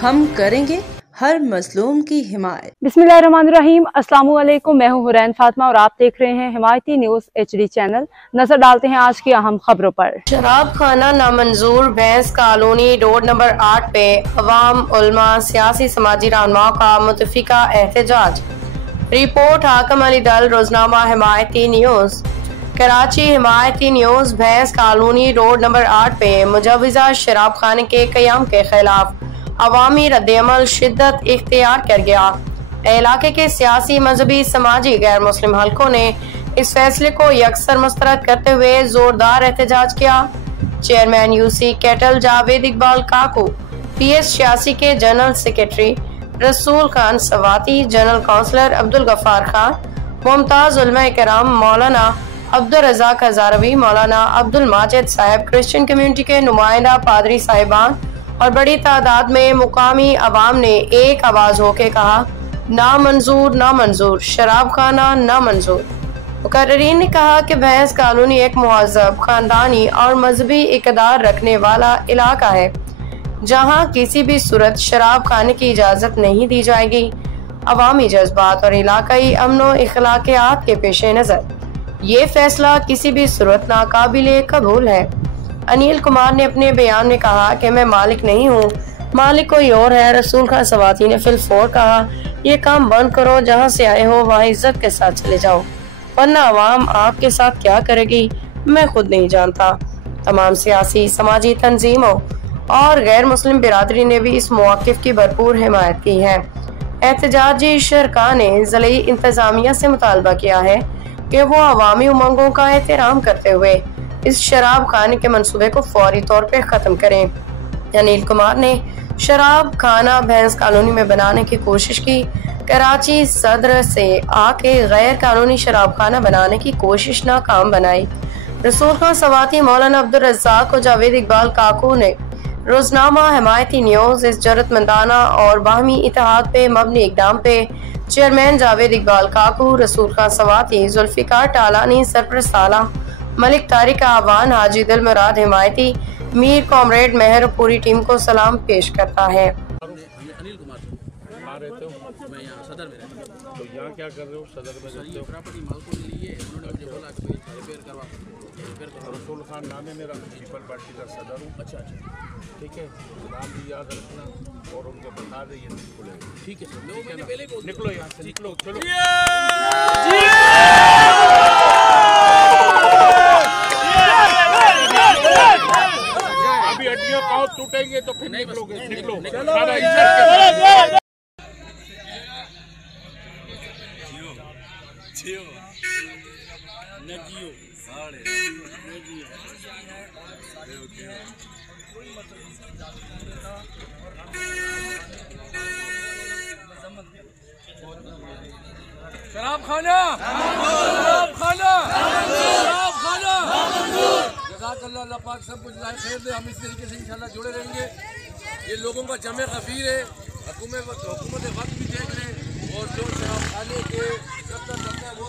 हम करेंगे हर मजलूम की हिमायत। बिस्मिल्लाहिर्रहमानिर्रहीम। अस्सलामु अलैकुम। मैं हूँ हुरैन फातिमा और आप देख रहे हैं हिमायती न्यूज HD चैनल। नजर डालते हैं आज की अहम खबरों पर। शराब खाना नामंजूर, भैंस कॉलोनी रोड नंबर 8 पे अवाम, उलमा, सियासी समाजी रहनुमाओं का मुतफिका एहतजाज। रिपोर्ट हाकम अली दल, रोजनामा हिमायती न्यूज, कराची। हिमायती न्यूज। भैंस कॉलोनी रोड नंबर 8 पे मुजवजा शराब खाने के कयाम के खिलाफ अवामी रद्दअमल शिद्दत इख्तियार कर गया। इलाके के सियासी, मजहबी, समाजी, गैर मुस्लिम हलकों ने इस फैसले को यकसर मुस्तरद करते हुए जोरदार एहतजाज किया। चेयरमैन UC कैटल जावेद इकबाल काकू, PS 86 के general secretary Rasool Khan Swati, general councillor Abdul Ghaffar Khan, Mumtaz उलमा इकराम मौलाना अब्दुल रज़ाक हज़ारवी, मौलाना अब्दुल माजिद साहब, क्रिश्चियन कम्युनिटी के नुमाइंदा, पादरी साहिबान और बड़ी तादाद में मुकामी अवाम ने एक आवाज होकर कहा, नामंजूर, नामंजूर, शराब खाना नामंजूर। मुकर्रीन ने कहा कि भैंस कॉलोनी एक मुहज़्ज़ब, खानदानी और मजहबी इक़दार रखने वाला इलाका है जहां किसी भी सूरत शराब खाने की इजाज़त नहीं दी जाएगी। अवामी जज्बात और इलाकाई अमन व इखलाकियात के पेश नज़र ये फैसला किसी भी सूरत नाकाबिले कबूल है। अनिल कुमार ने अपने बयान में कहा कि मैं मालिक नहीं हूँ, मालिक कोई और है। रसूल खान सवाती ने फिलफौर कहा, ये काम बंद करो, जहाँ से आए हो वहाँ इज्जत के साथ चले जाओ, वरना अवाम आपके साथ क्या करेगी मैं खुद नहीं जानता। तमाम सियासी, समाजी तंजीमों और गैर मुस्लिम बिरादरी ने भी इस मौक़िफ़ की भरपूर हिमायत की है। एहतजाजी शरका ने ज़िले इंतजामिया से मुतालबा किया है कि वो अवामी उमंगों का एहतराम करते हुए इस शराब खाने के मंसूबे को फौरी तौर पे ख़त्म करें। अनिल कुमार ने शराब खाना भैंस कॉलोनी में बनाने की कोशिश की। कराची सदर से आके गैर कानूनी शराब खाना बनाने की कोशिश नाकाम बनाई। रसूल खान सवाती, मौलाना अब्दुल रज़ाक और जावेद इकबाल काकू ने रोजनामा हिमायती न्यूज इस जरूरतमंदाना और बाहमी इत्तेहाद पे मबनी इकदाम पे चेयरमैन जावेद इकबाल काकू, रसूल खान सवाती, जुल्फिकार टालानी, सरपरस्त आला मलिक तारिक आवान, हाजी दिल मुराद हिमायती, मीर कॉमरेड मेहर पूरी टीम को सलाम पेश करता है। अनिल कुमार रहते हो, मैं यहाँ सदर में रहता हूँ। तो यहाँ क्या कर रहे हो सदर में? सर ये प्रॉपर्टी मालकों ने ली है, उन्होंने मुझे बोला कि रिपेयर करवा। रसूल खान नाम है मेरा, पीपल पार्टी का सदर हूँ। अच्छा अच्छा, ठीक है, नाम भी याद रखना और उनको बता दें ये खुलेगा। ठीक है सर, मैं पहले निकलो यहाँ से, निकलो, चलो। अभी हड्डियाँ पाँव टूटेंगे तो फिर निकलोगे, निकलो। शराब खाना, शराब खाना, शराब खाना। जज़ाकल्लाह, अल्लाह पाक सब कुछ खैर दे। हम इस तरीके से इंशाल्लाह जुड़े रहेंगे। ये लोगों का जमे गफीर है। हुकूमत वक्त भी देख लें और जो शराब खाने के वो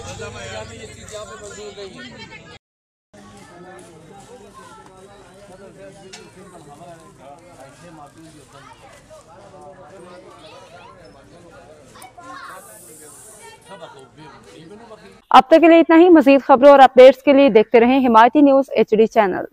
ये चीज़ यहाँ पे मंजूर नहीं है। अब तक के लिए इतना ही। मजीद खबरों और अपडेट्स के लिए देखते रहें हिमायती न्यूज HD चैनल।